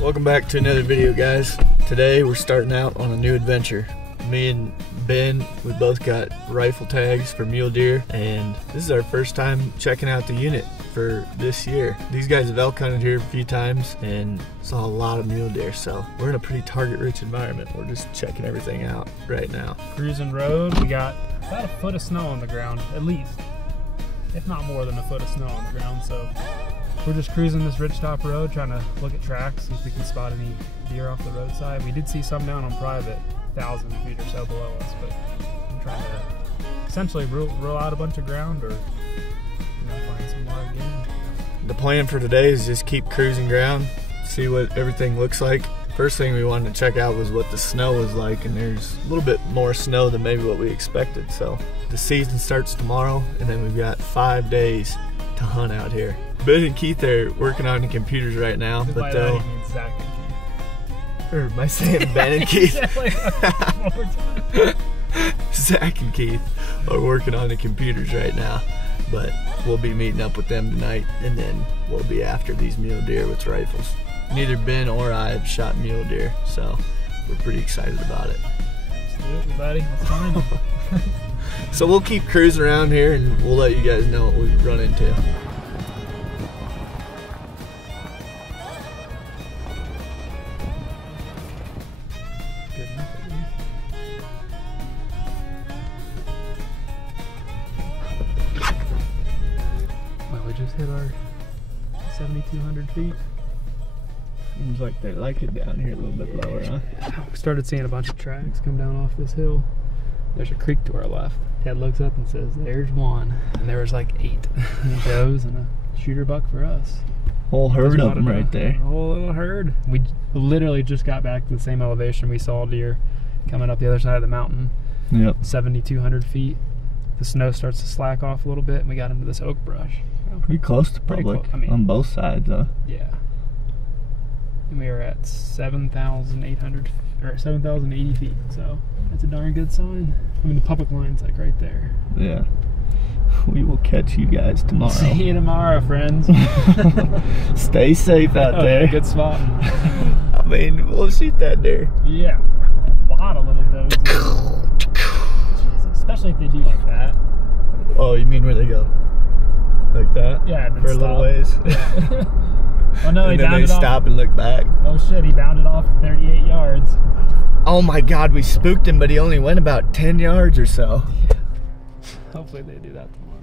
Welcome back to another video, guys. Today we're starting out on a new adventure. Me and Ben, we both got rifle tags for mule deer, and this is our first time checking out the unit for this year. These guys have elk hunted here a few times and saw a lot of mule deer, so we're in a pretty target-rich environment. We're just checking everything out right now. Cruising road, we got about a foot of snow on the ground, at least, if not more than a foot of snow on the ground. So we're just cruising this ridgetop road, trying to look at tracks, see if we can spot any deer off the roadside. We did see some down on private, 1,000 feet or so below us, but I'm trying to essentially rule out a bunch of ground or find some live game. The plan for today is just keep cruising ground, see what everything looks like. First thing we wanted to check out was what the snow was like, and there's a little bit more snow than maybe what we expected. So the season starts tomorrow, and then we've got 5 days to hunt out here. Ben and Keith are working on the computers right now, but they'll... Zach and Keith. Or am I saying Ben and Keith? Zach and Keith are working on the computers right now, but we'll be meeting up with them tonight, and then we'll be after these mule deer with rifles. Neither Ben or I have shot mule deer, so we're pretty excited about it. Absolutely, buddy. That's fine. So we'll keep cruising around here, and we'll let you guys know what we run into. Well, we just hit our 7,200 feet. Seems like they like it down here a little bit lower, huh? We started seeing a bunch of tracks come down off this hill. There's a creek to our left. Dad looks up and says, "There's one." And there was like 8 does and a shooter buck for us. Whole herd of them right there. A whole little herd. We literally just got back to the same elevation we saw deer coming up the other side of the mountain. Yep. 7,200 feet. The snow starts to slack off a little bit, and we got into this oak brush. Pretty close to public, on both sides, though. Yeah. And we are at 7,800 or 7,080 feet, so that's a darn good sign. I mean, the public line's like right there. Yeah. We will catch you guys tomorrow. See you tomorrow, friends. Stay safe out there. Good spot. I mean, we'll shoot that deer. Yeah. A lot of little does. Especially if they do like that. Oh, you mean where they go? Like that? Yeah, and then for a little ways. Oh no, and then they stop and look back. Oh shit, he bounded off 38 yards. Oh my god, we spooked him, but he only went about 10 yards or so. Yeah. Hopefully they do that tomorrow.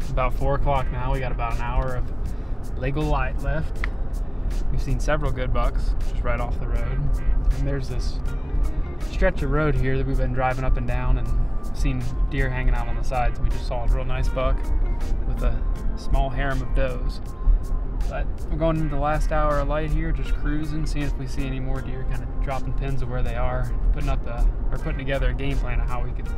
It's about 4 o'clock now. We got about an hour of legal light left. We've seen several good bucks just right off the road. And there's this stretch of road here that we've been driving up and down and seen deer hanging out on the sides. We just saw a real nice buck with a small harem of does. But we're going into the last hour of light here, just cruising, seeing if we see any more deer, kind of dropping pins of where they are, putting together a game plan of how we could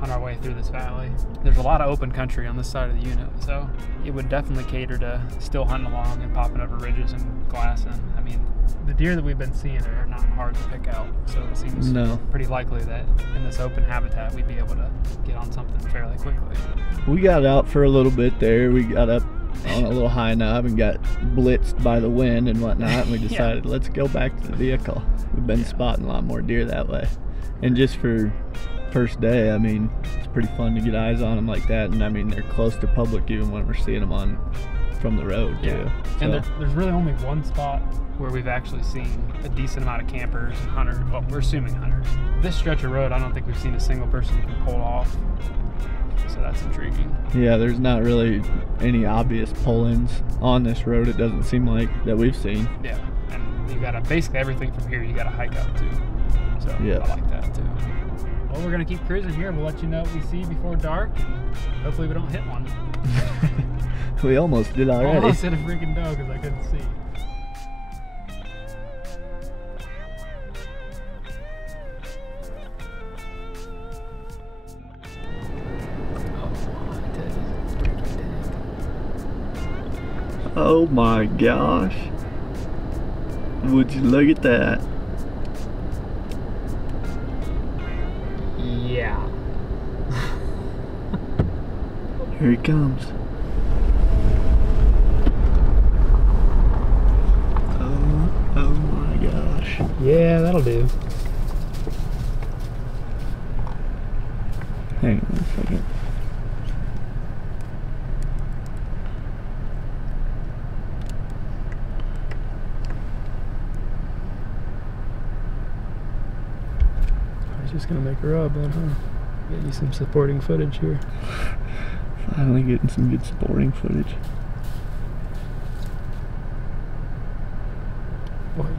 hunt our way through this valley. There's a lot of open country on this side of the unit, so it would definitely cater to still hunting along and popping over ridges and glassing. I mean, the deer that we've been seeing are not hard to pick out, so it seems pretty likely that in this open habitat we'd be able to get on something fairly quickly. We got out for a little bit there. We got up on a little high knob and got blitzed by the wind and whatnot, and we decided let's go back to the vehicle. We've been spotting a lot more deer that way, and just for first day, I mean, it's pretty fun to get eyes on them like that, and I mean, they're close to public even when we're seeing them from the road too. So. And there's really only one spot where we've actually seen a decent amount of campers and hunters. Well, we're assuming hunters. This stretch of road, I don't think we've seen a single person who can pull it off, so that's intriguing. Yeah, there's not really any obvious pull-ins on this road, it doesn't seem like, that we've seen. Yeah, and you got basically everything from here you got to hike up to, so yeah. I like that too. Well, we're going to keep cruising here. We'll let you know what we see before dark, and hopefully we don't hit one. We almost did already. Almost hit a freaking doe because I couldn't see. Oh my gosh. Would you look at that? Yeah. Here he comes. Oh my gosh. Yeah, that'll do. Hang on a second. I was just gonna make a rub then, huh? Get you some supporting footage here. Finally getting some good sporting footage. What in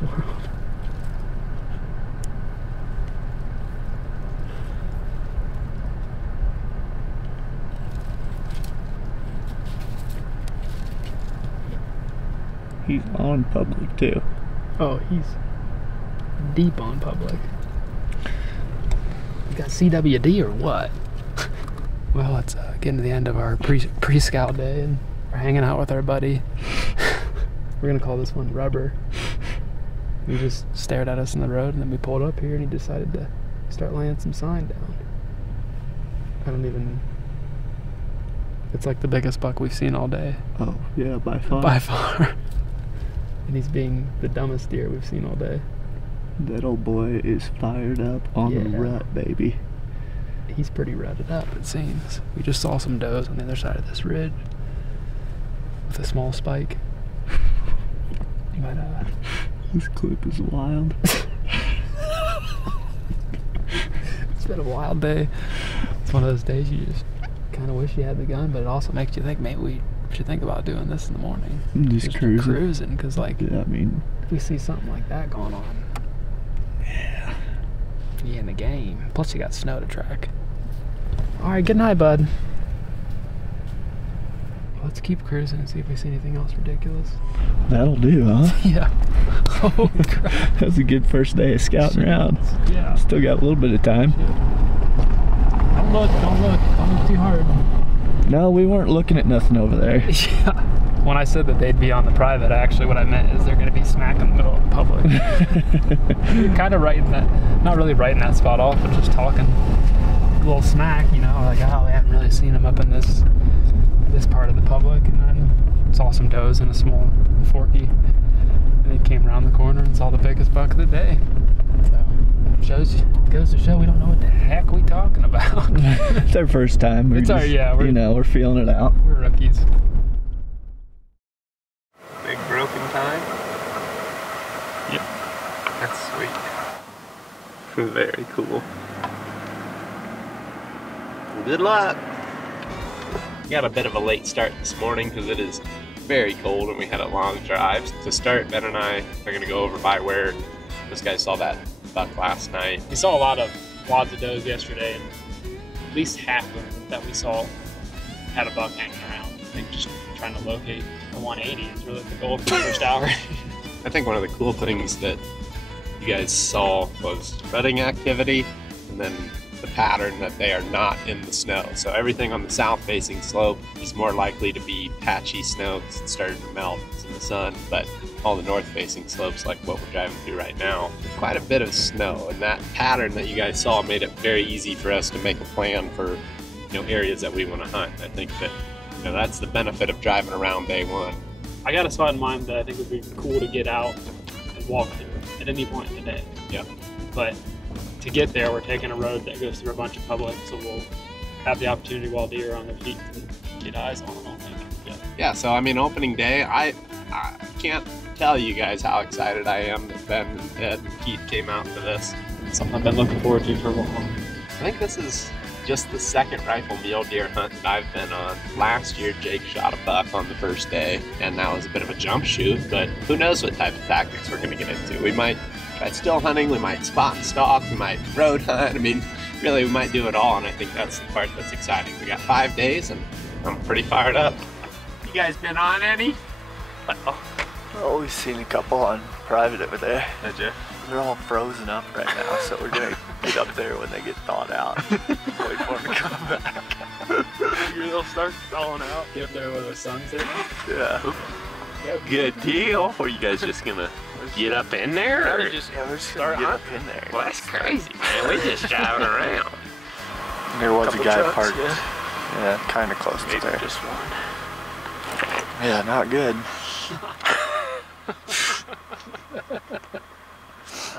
the world? He's on public too. Oh, he's deep on public. You got CWD or what? Well, it's getting to the end of our pre-scout day, and we're hanging out with our buddy. We're gonna call this one Rubber. He just stared at us in the road, and then we pulled up here, and he decided to start laying some sign down. I don't even. It's like the biggest buck we've seen all day. Oh yeah, by far. By far. And he's being the dumbest deer we've seen all day. That old boy is fired up on the rut, baby. He's pretty rutted up, it seems. We just saw some does on the other side of this ridge with a small spike. But this clip is wild. It's been a wild day. It's one of those days you just kind of wish you had the gun, but it also makes you think maybe we should think about doing this in the morning. Just cruising. Because like, yeah, I mean, if we see something like that going on, yeah, you in the game. Plus you got snow to track. All right, good night, bud. Let's keep cruising and see if we see anything else ridiculous. That'll do, huh? Yeah. Oh crap. That was a good first day of scouting around. Yeah. Still got a little bit of time. Don't look too hard. No, we weren't looking at nothing over there. Yeah. When I said that they'd be on the private, actually what I meant is they're going to be smack in the middle of the public. You're kind of right in that, not really right in that spot off, but just talking a little smack, you know, like, oh, we haven't really seen them up in this part of the public. And then saw some does in a small forky. And they came around the corner and saw the biggest buck of the day. So, goes to show we don't know what the heck we talking about. It's our first time. We're feeling it out. We're rookies. Big broken time? Yep. That's sweet. Very cool. Good luck. We got a bit of a late start this morning because it is very cold and we had a long drive. To start, Ben and I are going to go over by where this guy saw that buck last night. We saw a lot of wads of does yesterday, and at least half of them that we saw had a buck hanging around. I think just trying to locate the 180 is really the goal for the first hour. I think one of the cool things that you guys saw was rutting activity, and then the pattern that they are not in the snow. So everything on the south-facing slope is more likely to be patchy snow because it started to melt in the sun, but all the north-facing slopes, like what we're driving through right now, quite a bit of snow, and that pattern that you guys saw made it very easy for us to make a plan for, areas that we want to hunt. I think that, that's the benefit of driving around day one. I got a spot in mind that I think would be cool to get out and walk through at any point in the day. Yeah. But to get there, we're taking a road that goes through a bunch of public, so we'll have the opportunity while deer are on their feet to get eyes on them, I think. Yeah, so I mean, opening day, I can't tell you guys how excited I am that Ben and Ed and Keith came out for this. It's something I've been looking forward to for a while. I think this is just the second rifle mule deer hunt that I've been on. Last year, Jake shot a buck on the first day, and that was a bit of a jump shoot, but who knows what type of tactics we're going to get into. We might try still hunting, we might spot and stalk, we might road hunt. I mean, really, we might do it all, and I think that's the part that's exciting. We got 5 days, and I'm pretty fired up. You guys been on any? Oh, we've seen a couple on private over there. Did you? They're all frozen up right now, so we're gonna get up there when they get thawed out. Wait for them to come back. They'll start thawing out. Get up there where the sun's hitting. Yeah. Good deal. Or you guys just gonna get up in there? Or? We're just start up in there. Well, that's crazy, man. We just driving around. There was a guy trucks, parked. yeah. Yeah, kind of close to Maybe there. just one. Yeah, not good.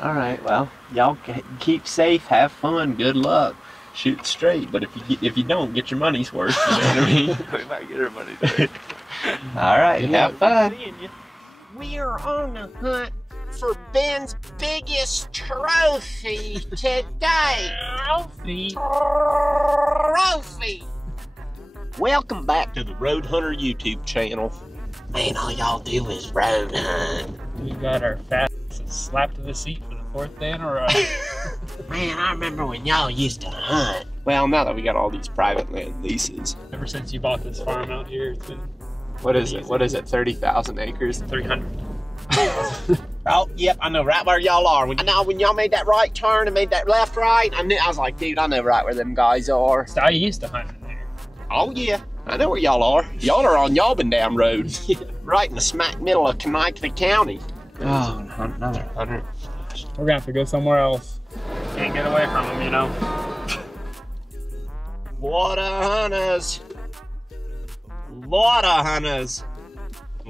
All right, well, y'all keep safe, have fun, good luck. Shoot straight, but if you don't, get your money's worth. You know what I mean? We might get our money today. All right, have fun. We are on the hunt for Ben's biggest trophy today. Trophy. Welcome back to the Road Hunter YouTube channel. Man, all y'all do is road hunt. We got our fat slapped to the seat for the 4th day in a row. Man, I remember when y'all used to hunt. Well, now that we got all these private land leases, Ever since you bought this farm out here, it's been what is it? 30,000 acres? 300. Oh, yep, I know right where y'all are. When y'all made that right turn and made that left right, I was like, dude, I know right where them guys are. So I used to hunt in there. Oh yeah, I know where y'all are. Y'all are on Yalbin Dam Road, right in the smack middle of Connecticut County. Oh, another 100. We're gonna have to go somewhere else. Can't get away from them, you know. Water hunters. Water hunters.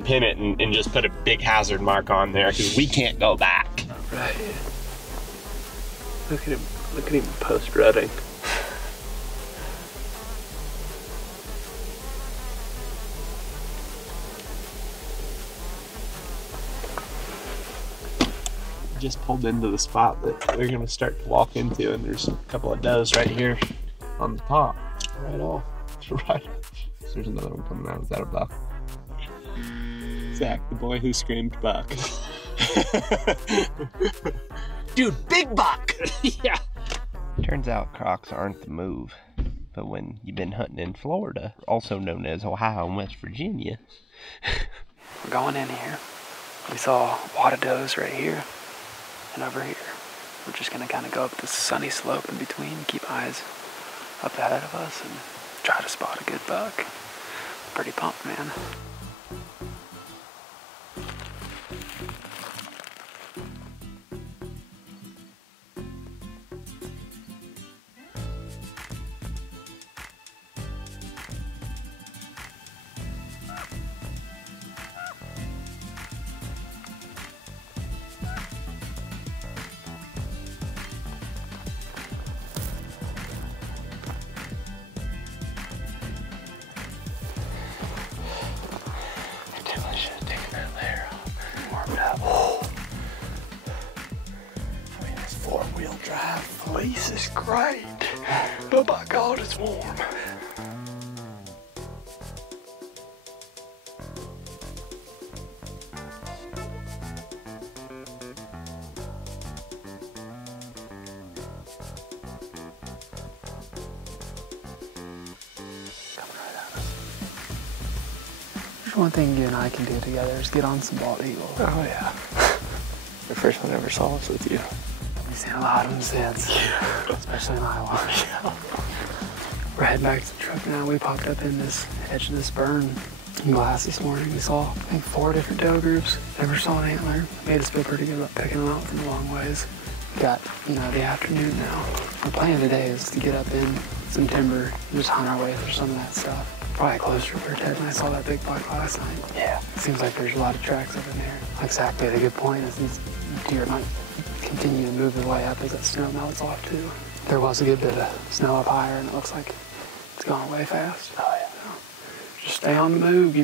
Pin it and just put a big hazard mark on there because we can't go back. Right. Look at him post rutting. Just pulled into the spot that they're gonna start to walk into, and there's a couple of does right here on the top. Right off. Right. There's another one coming out. Is that a buck? Zach, the boy who screamed buck. Dude, big buck. Yeah. Turns out crocs aren't the move. But when you've been hunting in Florida, also known as Ohio and West Virginia. We're going in here. We saw a lot of does right here and over here. We're just gonna kind of go up this sunny slope in between, keep eyes up ahead of us, and try to spot a good buck. Pretty pumped, man. Four-wheel drive fleece is great, but by God, it's warm. There's one thing you and I can do together is get on some bald eagle. Oh yeah. The first one I ever saw was with you. We've seen a lot of them since, especially in Iowa. We're heading back to the truck now. We popped up in this edge of this burn in Glass this morning. We saw, I think, 4 different doe groups. Never saw an antler. Made us feel pretty good about picking them out from a long ways. We got, the afternoon now. Our plan today is to get up in some timber and just hunt our way through some of that stuff. Probably closer to where Ted and I saw that big buck last night. Yeah. It seems like there's a lot of tracks up in there. Like Zach made a good point, is these deer might continue to move their way up as that snow melts off too. There was a good bit of snow up higher, and it looks like it's gone way fast. Oh yeah. So just stay on the move,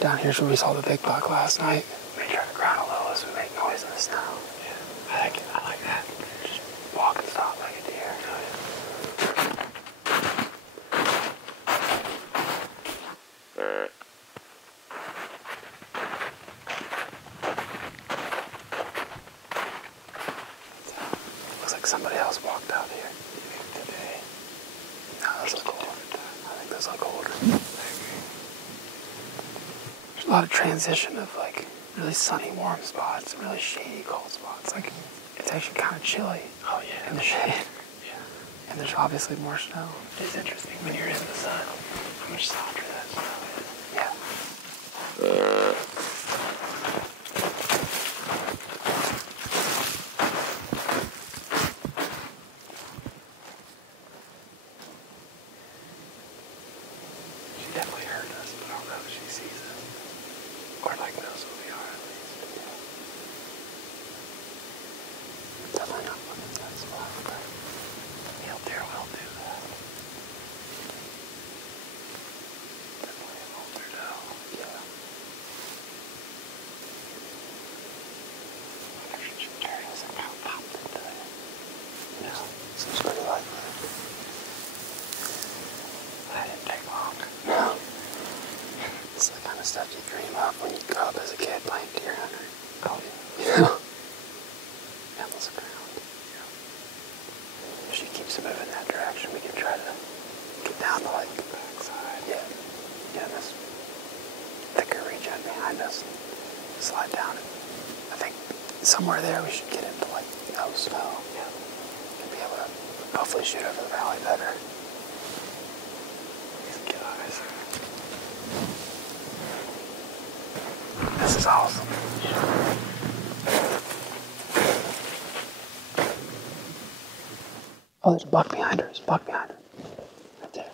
Down here's where we saw the big buck last night. We try to ground a little as we make noise in the snow. Yeah, I like that. Just walk and stop like a deer. Looks like somebody else walked out here today. No, that's cool. I think those look older. There's a lot of transition of like really sunny, warm spots and really shady, cold spots. Like it's actually kind of chilly. Oh yeah. In the shade. Yeah. And there's obviously more snow. It's interesting when you're in the sun how much softer that snow is. Yeah. She definitely heard us, but I don't know if she sees us. Or like knows who we are at least. Definitely not looking at that spot, but Mule deer will do that. Definitely an older doe. yeah. She's curious of how popped into it. Yeah. Seems pretty likely. That didn't take long. No. It's the kind of stuff you dream of when you grow up as a kid playing deer hunter. Oh yeah. You know? Endless ground. If she keeps moving that direction, we can try to get down to like the backside. Yeah. Yeah, this thicker region behind us. Slide down it. I think somewhere there we should get into like no snow. Yeah. And be able to hopefully shoot over the valley better. These good eyes. This is awesome. Oh, there's a buck behind her. There's a buck behind her. Right there.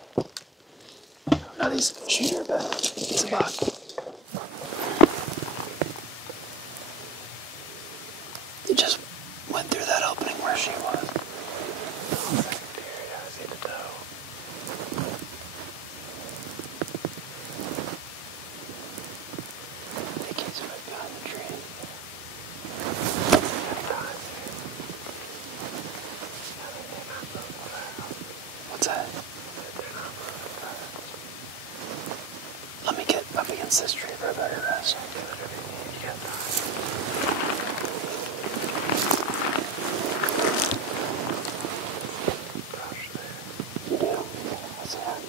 No, he's a shooter, but he's a buck. He just went through that opening where she was. Second deer, yeah, I see the doe. He keeps right behind the tree. What's that? Let me get up against this tree for a better rest. You do? What's that?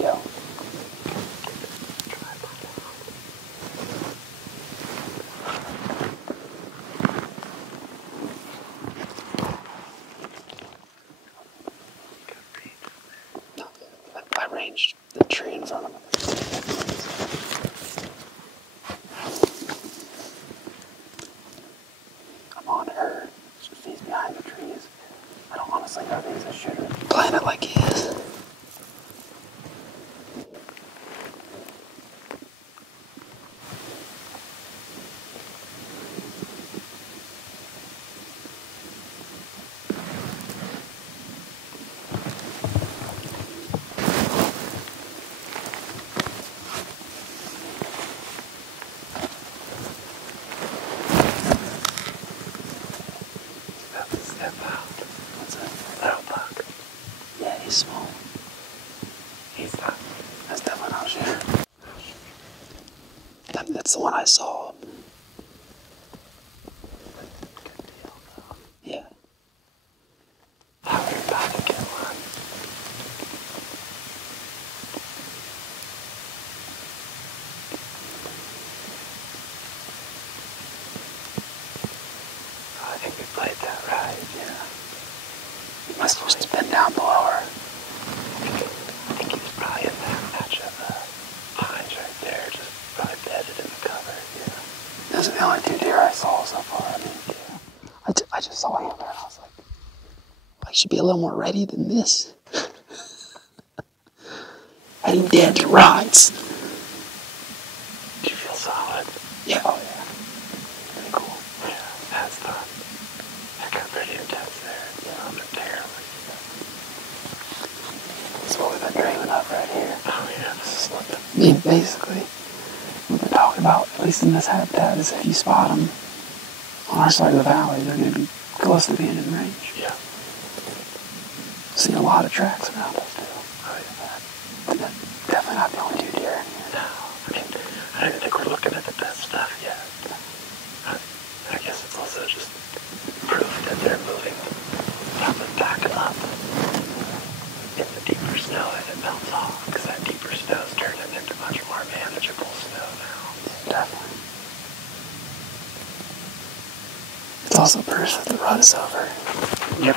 Yo. No, I ranged the tree in front of him. I'm on her. She's behind the trees. I don't honestly know if he's a shooter. Playing it like he is. Step out. What's that? Little buck. Yeah, he's small. He's not. That's definitely not a shooter. That's the one I saw. Yeah. How are you about to get one? Oh, I think we played that right. Yeah. He must have just been down below her. I think he was probably in that patch of pines right there, just probably bedded in the cover. Yeah. Those are the only two deer I saw so far. I mean, I just saw him there and I was like, I should be a little more ready than this. Heading dead to rides. Do you feel solid? Yeah, oh yeah. Pretty cool. Yeah, that's fun. That got pretty intense there. Yeah, I'm terrible. That's what we've been dreaming of right here. Oh yeah, this is what the I mean, basically, we've been talking about, at least in this habitat, is if you spot them on our side of the valley, they're going to be close to being in range. yeah. Seen a lot of tracks around us, too. Oh yeah. But definitely not the only two deer in here. No, I mean, I don't think we're looking at the best stuff yet. I guess it's also just proof that they're moving, probably backing up. also proves that the rut is over. Yep.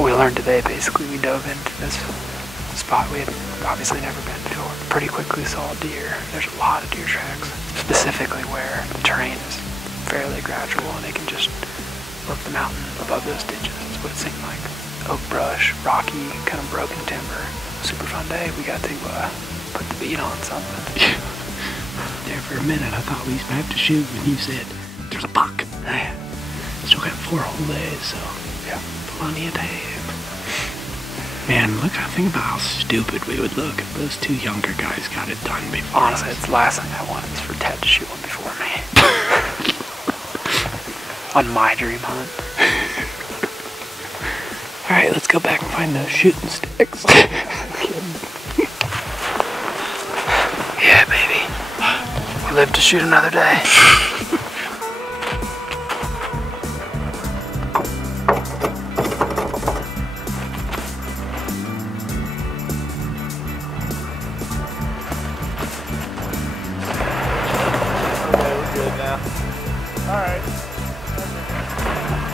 We learned today, basically, we dove into this spot we had obviously never been before. Pretty quickly saw deer. There's a lot of deer tracks, specifically where the terrain is fairly gradual and they can just look the mountain above those ditches. That's what it seemed like. Oak brush, rocky, kind of broken timber. Super fun day. We got to put the beat on something. There for a minute, I thought we used to have to shoot when you said, there's a buck. Still got 4 whole days, so Yeah. plenty of time. Man, look, I think about how stupid we would look if those 2 younger guys got it done before. Honestly, it's the last thing I want is for Ted to shoot one before me. On my dream hunt. Alright, let's go back and find those shooting sticks. Yeah, baby. We live to shoot another day.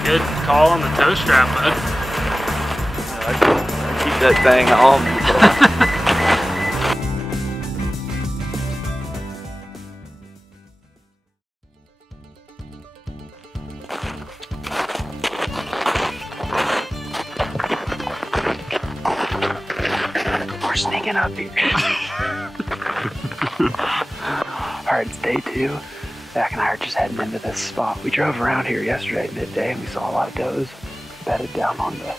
Good call on the toe strap, bud. Keep that thing on me. We're sneaking up here. Alright, it's day 2. Zach and I are just heading into this spot. We drove around here yesterday at midday and we saw a lot of does bedded down on the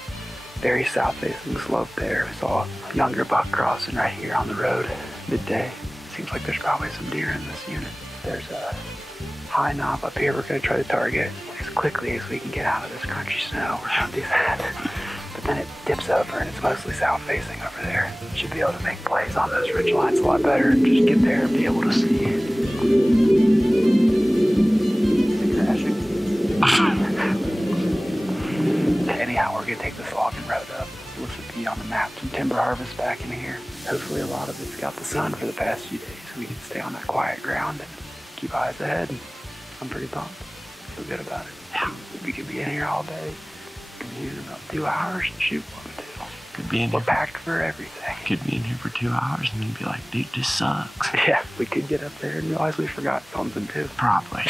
very south-facing slope there. We saw a younger buck crossing right here on the road midday. Seems like there's probably some deer in this unit. There's a high knob up here we're going to try to target as quickly as we can get out of this crunchy snow. We're going to do that. But then it dips over and it's mostly south-facing over there. Should be able to make plays on those ridge lines a lot better and just get there and be able to see. Anyhow, we're gonna take this logging road up. Looks like be on the map. Some timber harvest back in here. Hopefully a lot of it's got the sun for the past few days so we can stay on that quiet ground and keep eyes ahead. I'm pretty pumped. Feel good about it. Yeah. We could be in here all day. Could be in about 2 hours and shoot one or 2. Could be in We're here. packed for everything. Could be in here for 2 hours and then be like, dude, this sucks. Yeah, we could get up there and realize we forgot something too. Probably.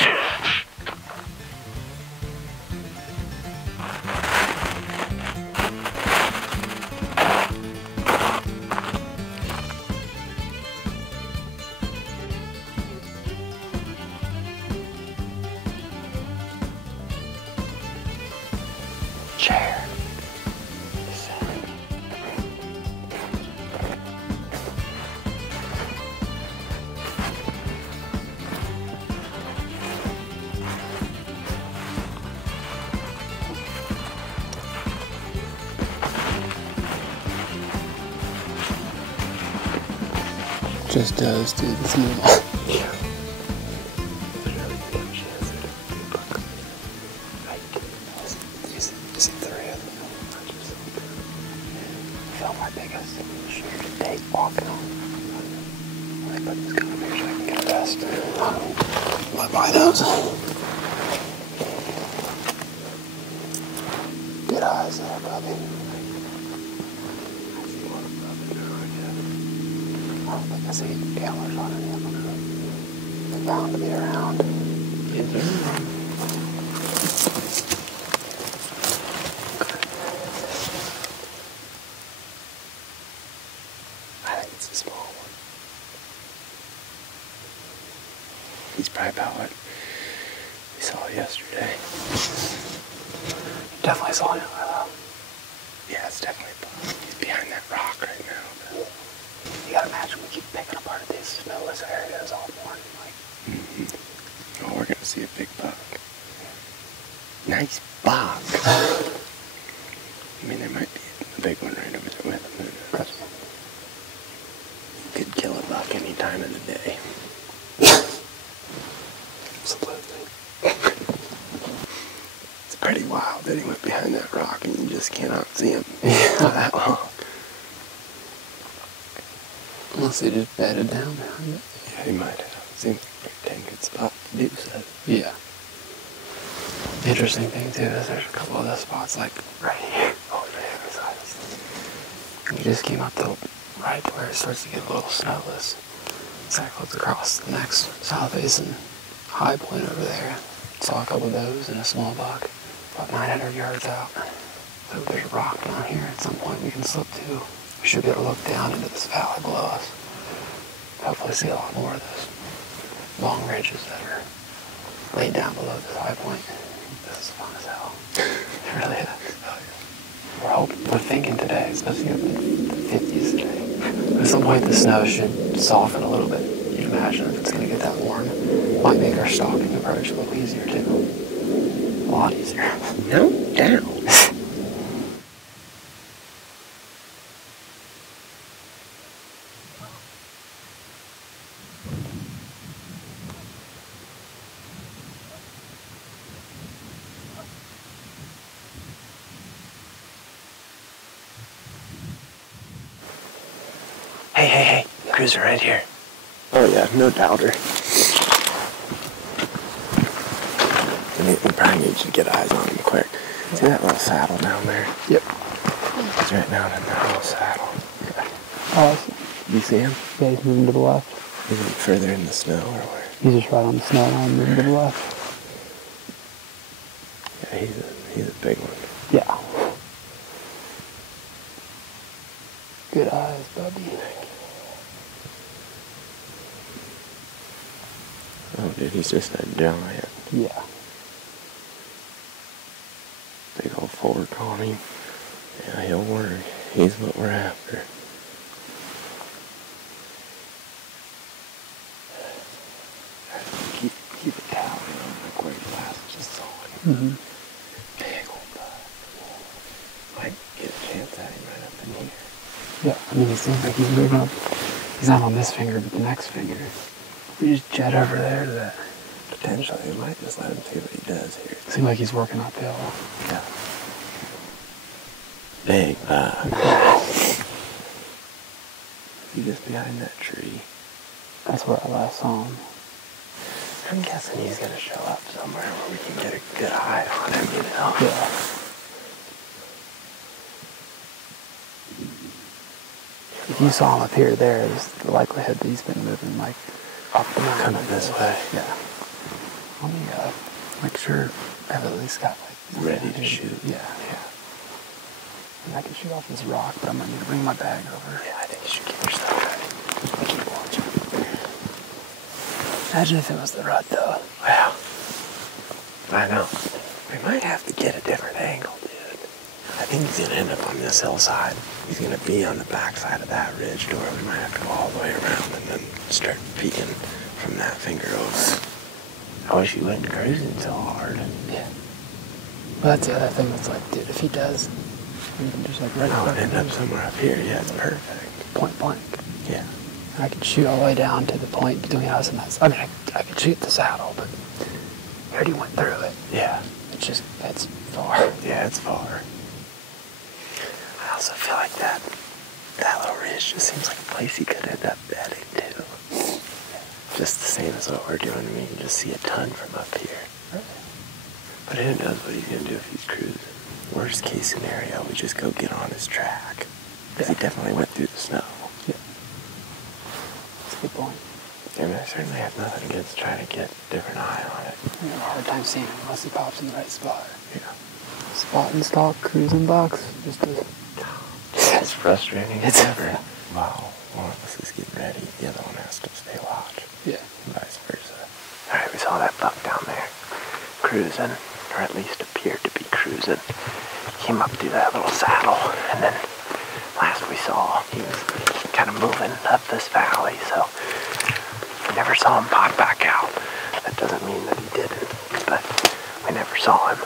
Chair. Just does, dude. It's normal. Yeah. You see 3 of them. Film my biggest shoot to date walking on. Let me put this gun up here so I can get a rest. What by those? Good eyes there, buddy. I don't think I see antlers on any of them. They're bound to be around. Yes, sir. I think it's a small one. He's probably about what we saw yesterday. Definitely saw him. Yeah, it's definitely a buck. He's behind that rock right now. But... You gotta imagine we keep picking apart these snowless areas all morning. Like, oh, we're gonna see a big buck. Nice buck. I mean, there might be a big one right over there with him. Who knows? Could kill a buck any time of the day. Absolutely. It's pretty wild that he went behind that rock and you just cannot see him for that long. Unless he just bedded down behind it. Yeah, he might have. Seems like a pretty dang good spot to do so. Yeah. The interesting thing too is there's a couple of those spots like right here. Oh man, beside us. You just came up to right where it starts to get a little snowless. Exactly across the next south facing high point over there. Saw a couple of those and a small buck about 900 yards out. So there's a rock down here at some point we can slip to. We should be able to look down into this valley below us. Hopefully see a lot more of those long ridges that are laid down below this high point. This is fun as hell. It really is. We're thinking today it's supposed to get the 50s today. At some point the snow should soften a little bit. You'd imagine if it's going to get that warm. Might make our stalking approach a little easier too. A lot easier. No doubt. Hey, cruiser right here. Oh yeah, no doubter. We probably need to get eyes on him quick. See that little saddle down there? Yep. He's right down in that little saddle. Oh, You see him? yeah, he's moving to the left. Is he further in the snow or where? He's just right on the snow line, moving to the left. Yeah, he's a big one. Yeah. Good eyes, Bubby. Oh dude, he's just a giant. Yeah. Big old fork on him. Yeah, he'll work. He's what we're after. Keep it down, like where your last just saw him. Mm-hmm. Big old buck. Might get a chance at him right up in here. Yeah, I mean, it seems like he's moving up. He's not on this finger, but the next finger. We just jet over there to that. Potentially, we might just let him see what he does here. Seems like he's working uphill. Yeah. Big buck. He just behind that tree. That's where I last saw him. I'm guessing he's gonna show up somewhere where we can get a good eye on him, you know? Yeah. If you saw him up here, there's the likelihood that he's been moving like up the mountain. Coming this way. Yeah. Let me make sure I've at least got like Ready to shoot. Yeah. And I can shoot off this rock, but I'm gonna need to bring my bag over. Yeah, I think you should keep yourself ready. Keep watching. Imagine if it was the rut though. Wow. I know. We might have to get a different angle, dude. I think he's gonna end up on this hillside. He's gonna be on the backside of that ridge to where we might have to go all the way around and then start peeking from that finger over. I wish he wasn't cruising so hard. Yeah. Well, that's the other thing that's like, dude, if he does, we can just like right Oh, up end up somewhere up here. Yeah, it's perfect. point blank. Yeah. I could shoot all the way down to the point between us and that. I mean, I could shoot the saddle, but I already went through it. Yeah. It's just, that's far. Yeah, it's far. I also feel like that little ridge just seems like a place he could end up bedding too. Just the same as what we're doing. I mean, you can just see a ton from up here. But who knows what he's going to do if he's cruising. Worst case scenario, we just go get on his track. Because he definitely went through the snow. Yeah. That's a good point. And I certainly have nothing against trying to get a different eye on it. I have a hard time seeing him unless he pops in the right spot. Yeah. Spot and stalk, cruising box, just a... It's frustrating as ever. Wow. One of us is getting ready, the other one has to stay watch. Yeah. And vice versa. Alright, we saw that buck down there cruising, or at least appeared to be cruising. Came up through that little saddle, and then last we saw, he was kind of moving up this valley, so we never saw him pop back out. That doesn't mean that he didn't, but we never saw him.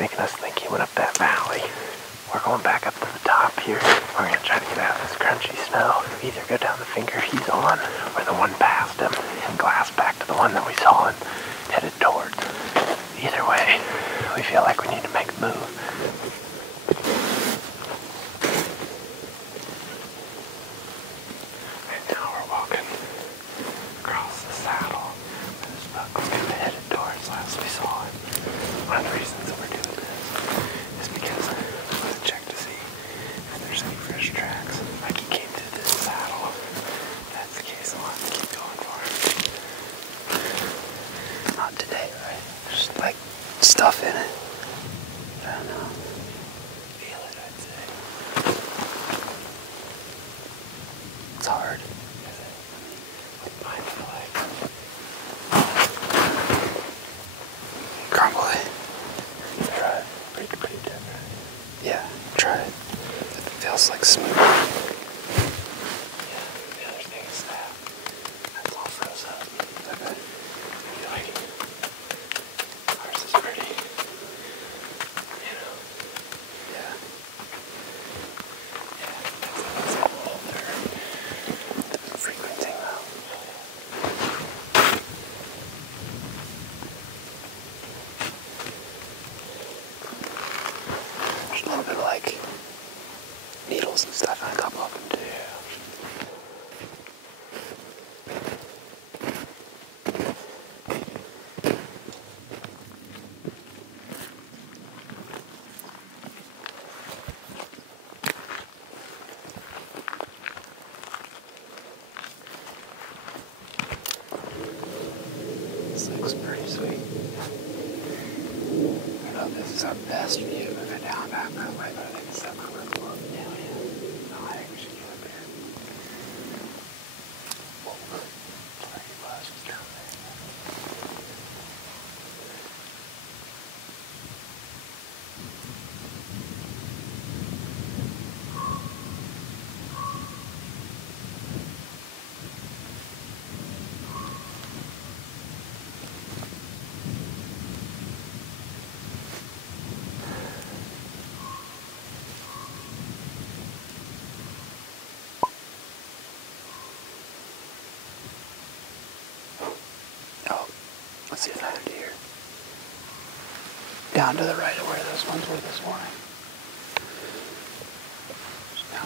Making us think he went up that valley. We're going back up to the top. top here. We're gonna try to get out of this crunchy snow. Either go down the finger he's on, or the one past him, and glass back to the one that we saw and headed towards. Either way, we feel like we need to make a move. And now we're walking across the saddle. This buck was kind of headed towards last we saw it. One of the reasons that we're doing this is because I want to check to see if there's any fresh tracks. Like he came through this saddle. If that's the case, I'll have to keep going for him. Not today, right? There's like stuff in it. I don't know. Feel it, I'd say. It's hard. Mine feel like crumbly. Try it. Pretty different. Yeah, try it. It feels like smooth. Yeah, the other thing is that that's all froze up. Okay. I feel like ours is pretty, you know. Yeah. Yeah, it's older. The frequenting though. There's a little bit of like needles and stuff on a couple of them too. This looks pretty sweet. I don't know if this is our best view of it down back that way, but I think it's that my roof up. Yeah. No, I think we should get up here. Whoa. Where he was down there. Oh, let's see another deer. Down to the right of where those ones were this morning. Now,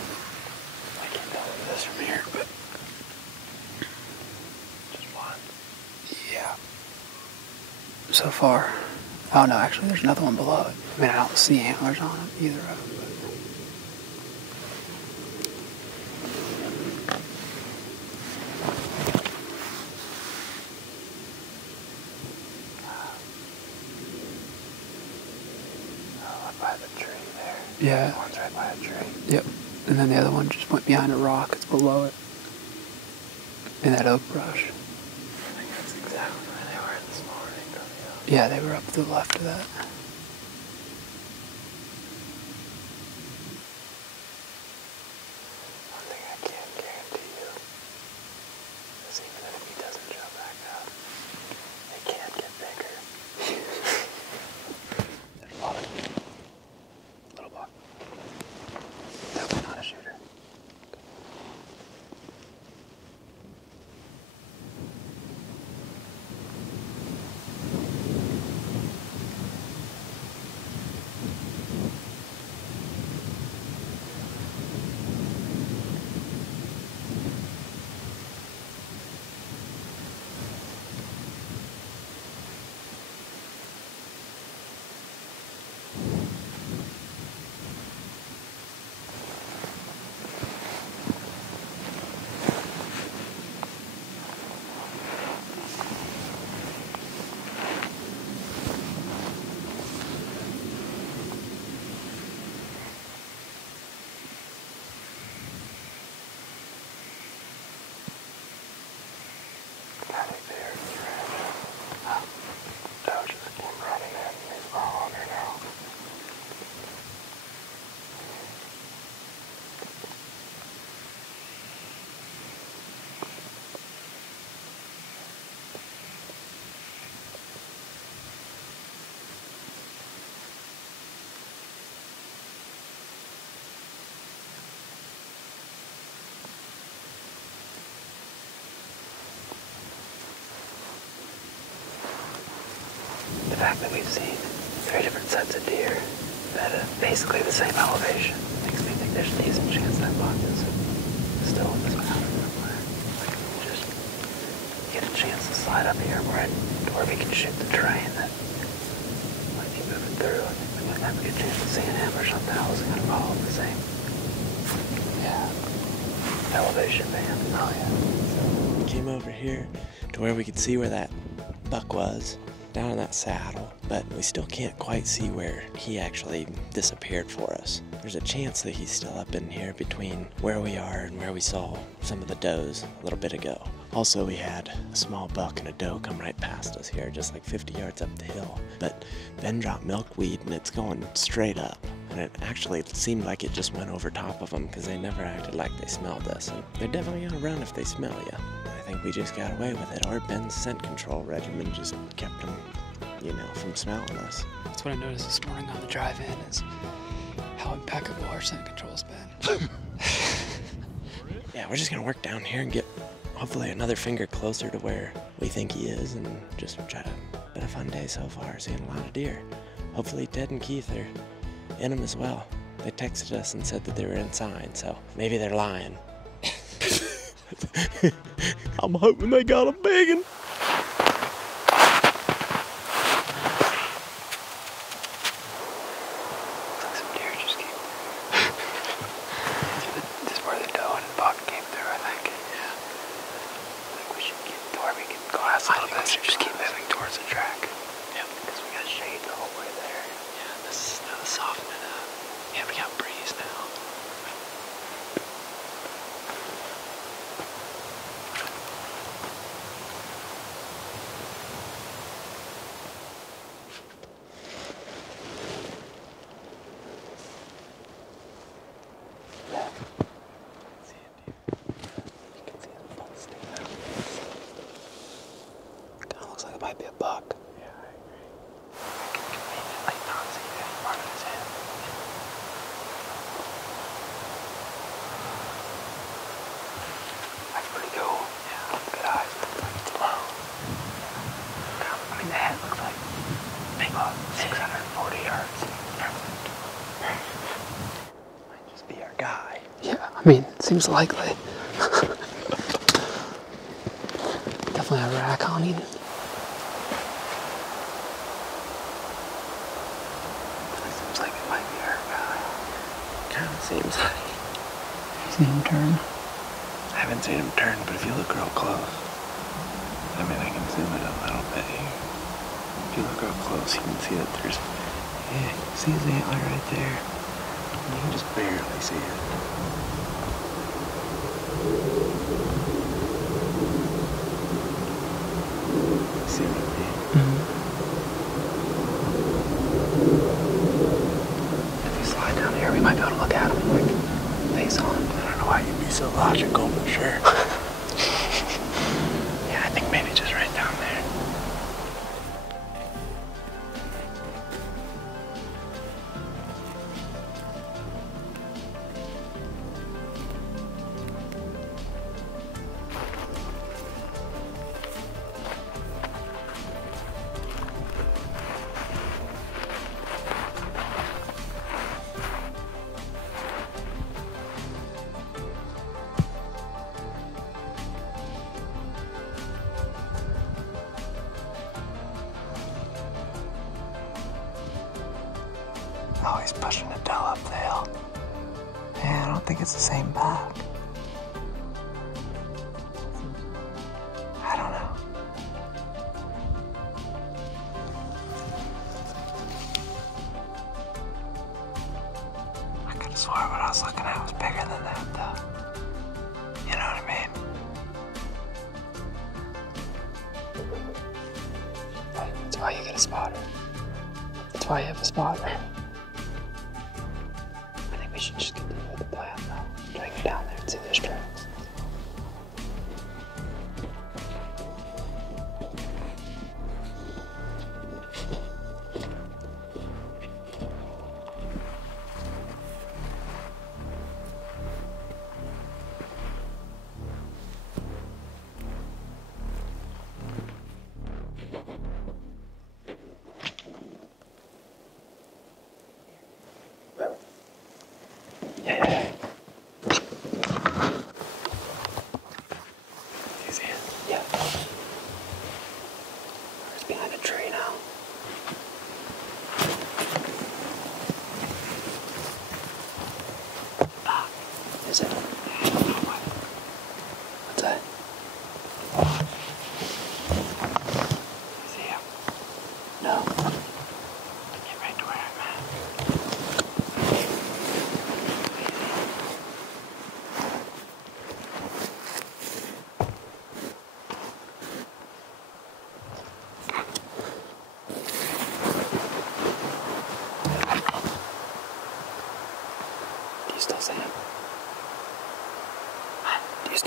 I can't tell this from here, but just one. Yeah. So far. Oh no, actually there's another one below it. I mean, I don't see antlers on it, either of them. By the tree there. Yeah. One's right by a tree. Yep. And then the other one just went behind a rock. It's below it. In that oak brush. I think that's exactly where they were this morning. Yeah, they were up to the left of that. One thing I can't guarantee you is even if he doesn't jump back up, they can get bigger. There's a lot of little buck. Definitely not a shooter. fact that we've seen 3 different sets of deer at basically the same elevation makes me think there's a decent chance that buck is still in this mountain somewhere. Like, if we just get a chance to slide up here where we can shoot the terrain that might be moving through, I think we might have a good chance of seeing him or something else and gonna follow the same elevation band. Oh yeah. So we came over here to where we could see where that buck was, down in that saddle, but we still can't quite see where he actually disappeared for us. There's a chance that he's still up in here between where we are and where we saw some of the does a little bit ago. Also, we had a small buck and a doe come right past us here, just like 50 yards up the hill. But Ben dropped milkweed and it's going straight up. And it actually seemed like it just went over top of them because they never acted like they smelled us. And they're definitely gonna run if they smell you. I think we just got away with it, or Ben's scent control regimen just kept them, you know, from smelling us. That's what I noticed this morning on the drive-in is how impeccable our scent control's been. Yeah, we're just gonna work down here and get hopefully another finger closer to where we think he is and just try to, been a fun day so far, seeing a lot of deer. Hopefully Ted and Keith are in them as well. They texted us and said that they were inside, so maybe they're lying. I'm hoping they got a big one. Some deer just keep this is where the doe and the buck came through, I think. Yeah. I think we should get to where we can glass a little bit and just keep moving towards the track. Yep. Because we got shade the whole way there. Yeah, this is softening up. Yeah, we got breeze now. Kinda looks like it might be a buck. Yeah, I agree. I can conveniently not see any part of his head. That's pretty cool. Yeah, good eyes. It's low. I mean, the head looks like maybe 640 yards. Might just be our guy. Yeah, I mean, it seems likely. Definitely a rack on him. Seems like it might be our guy. Kinda seems like. You seen him turn? I haven't seen him turn, but if you look real close, I mean, I can zoom it a little bit here. If you look real close, you can see that there's, yeah, see his antler right there? You can just barely see it. See what I mean? If we slide down here, we might be able to look at him, like, face on. I don't know why you'd be so logical, but sure. Yeah, I think maybe just right down there. Oh, he's pushing a doe up the hill. Yeah, I don't think it's the same pack. I don't know. I could have swore what I was looking at was bigger than that, though. You know what I mean? That's why you get a spotter. That's why you have a spotter. I think we should just continue with the plan, though. Try to get down there and see those tracks.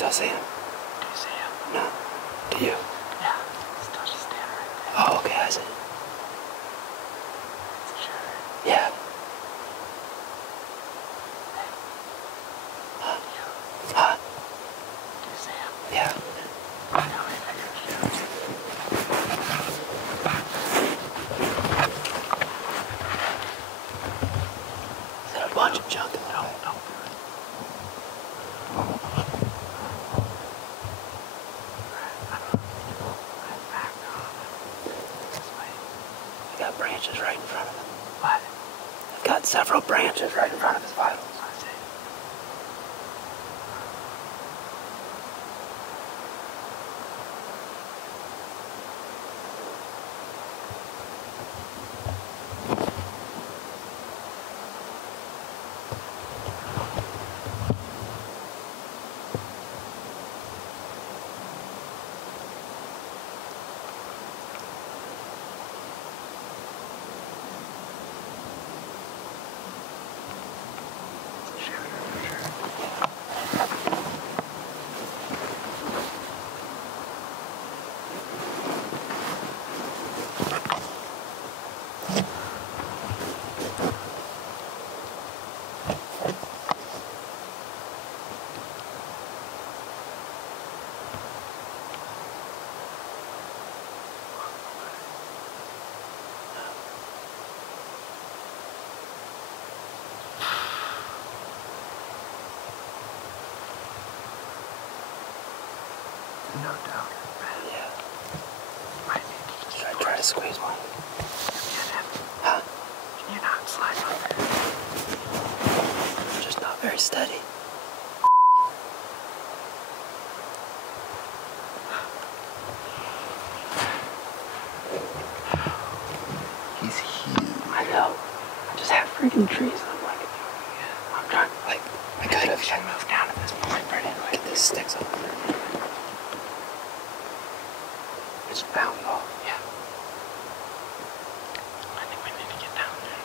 I see him? Do you see him? No. Do you? Yeah. Still just standing right there. Oh, okay, I see. Sure. Yeah. Huh? Do you see him? Yeah. I know he figures you. Is that a bunch of junk in there? Don't do it. Back off. This way. They got branches right in front of him. What? They've got several branches right in front of his vitals. I see. No doubt. Yeah. I need to Should I try to squeeze one? get him. Huh? Can you not slide over? I'm just not very steady. He's huge. I know. I just have freaking trees and I'm like, I'm trying, like, I could have. Should move down at this point, Freddie. Get these sticks up. Just pound it off. Yeah. I think we need to get down there.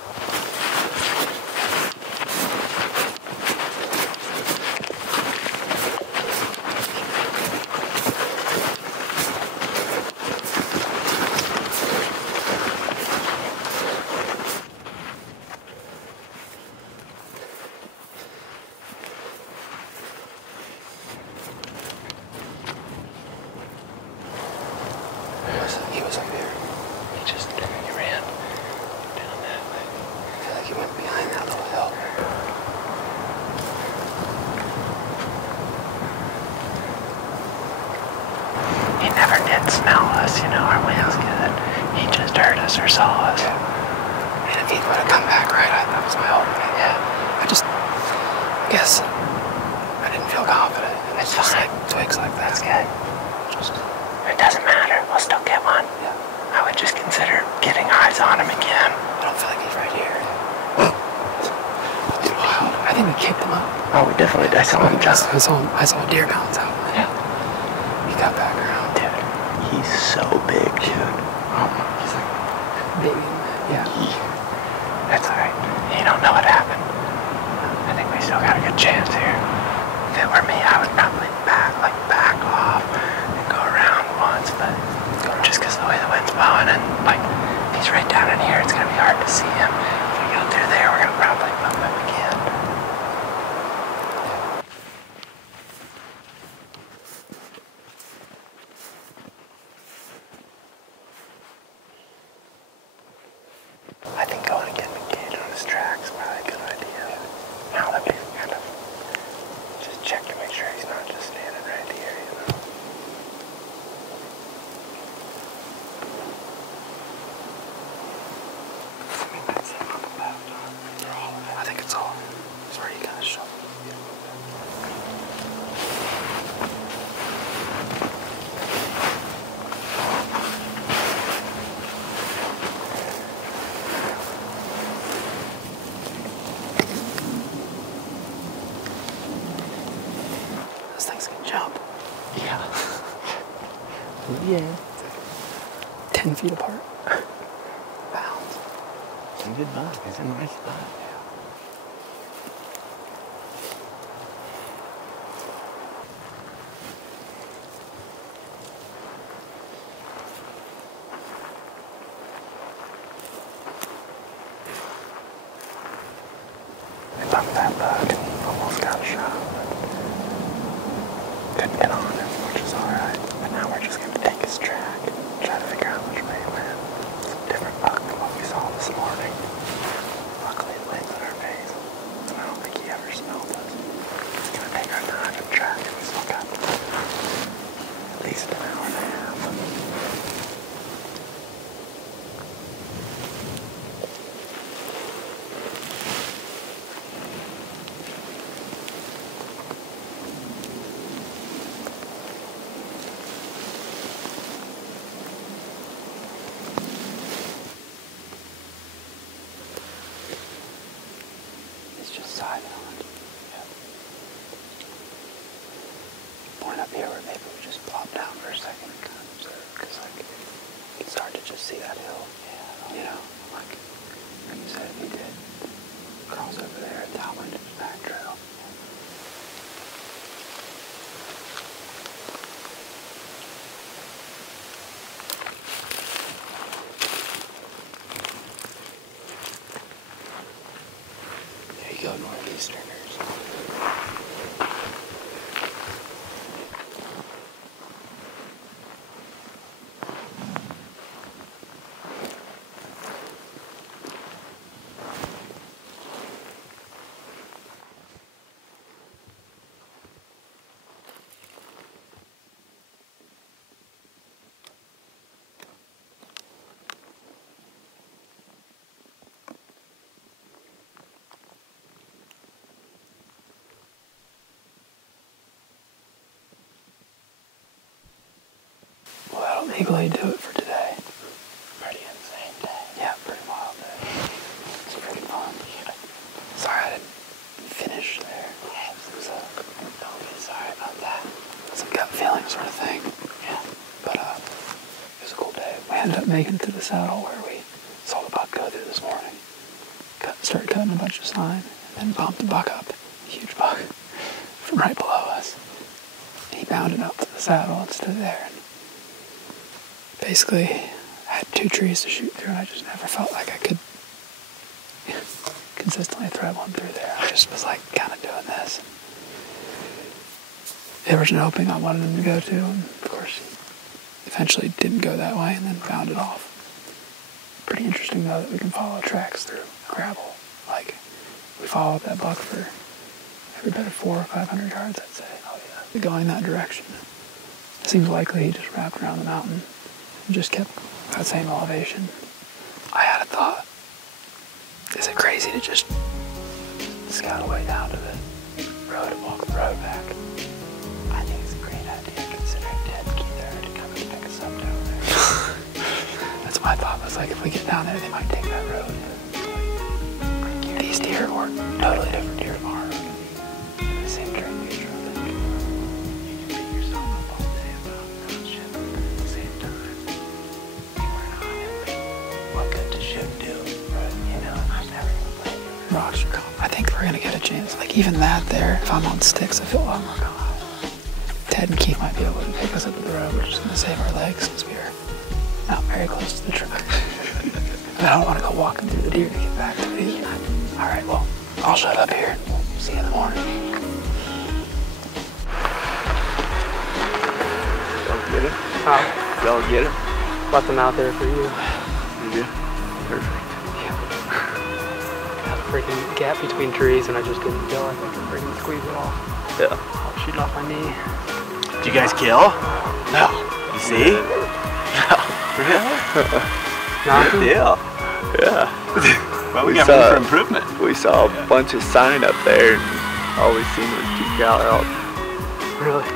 He was up here. He ran down that way. I feel like he went behind that little hill. He never did smell us, you know, our way was good. He just heard us or saw us. And if he would have come back right, that was my hope. Yeah. I guess I didn't feel confident. And it's just like twigs like that. That's good. Just, It doesn't matter. We'll still get one. yeah. I would just consider getting eyes on him again. I don't feel like he's right here. It's wild. I think we kicked him up. Oh, we definitely did. I saw him jump. I saw a deer bounce out. Yeah. He got back around. Dude, he's so big, dude. He's like big. Yeah. That's alright. You don't know what happened. I think we still got a good chance here. If it were me, I would probably back off and go around once, but just because the way the wind's blowing and if he's right down in here, it's gonna be hard to see him. If we go through there, we're gonna probably bump him again. I think going and getting engaged on his tracks is probably a good idea. Now that we've kind of just checked to make sure he's not just standing right here, you know. I mean, that's him on the left, huh? I think it's all. It's where you gotta shovel. Those things can jump. Yeah. Yeah. 10 feet apart. Pounds. It's a good bug. It's a nice bug. least an hour and a half. It's just side island. Yep. Point up here where maybe we just plop down for a second and kind of observe, because like it's hard to just see that hill. Yeah. You know, like you said, we did cross over there at downwind of the back trail. There you go, northeasterners. Well, that'll legally do it for today. Pretty insane day. Yeah, pretty wild day. It's pretty fun. Sorry I didn't finish there. Yeah, don't be sorry about that. Some gut feeling sort of thing. Yeah. But it was a cool day. We ended up making it to the saddle where we saw the buck go through this morning. Started cutting a bunch of sign, and then bumped the buck up. A huge buck from right below us. He bounded up to the saddle and stood there. And basically, I had 2 trees to shoot through, and I just never felt like I could consistently thread one through there. I just was like kind of doing this. There was an opening I wanted him to go to, and of course, he eventually didn't go that way and then bounded off. Pretty interesting though that we can follow tracks through gravel. Like, we followed that buck for every bit of 400 or 500 yards, I'd say. Oh yeah. Going that direction. It seems likely he just wrapped around the mountain and just kept that same elevation. I had a thought. Is it crazy to just scout away down to the road and walk the road back? I think it's a great idea considering Ted and Keith are already coming to pick us up down there. That's my thought. Was like, if we get down there, they might take that road. These deer or totally different deer tomorrow are going to be in the same drainage. You can beat yourself up all day about not shit, but at the same time, you are not having what good to shoot do. Right. You know, I'm never going to play you. Rocks are gone. I think we're going to get a chance. Like, even that there, if I'm on sticks, I feel like we're going to. Ted and Keith might be able to pick us up to the road. We're just going to save our legs because we are not very close to the truck. And I don't want to go walking through the deer to get back to it either. Alright, well, I'll shut up here and we'll see you in the morning. Y'all get it? Huh? Y'all get it? Left them out there for you. You do? Perfect. Yeah. Got a freaking gap between trees and I just didn't feel like I could freaking squeeze it off. Yeah. I was shooting off my knee. Did you guys kill? No. You see? No. Really? Nothing? Yeah. Yeah. Well, we got room for improvement. We saw a bunch of sign up there and all we seen was 2 cow elk. Really?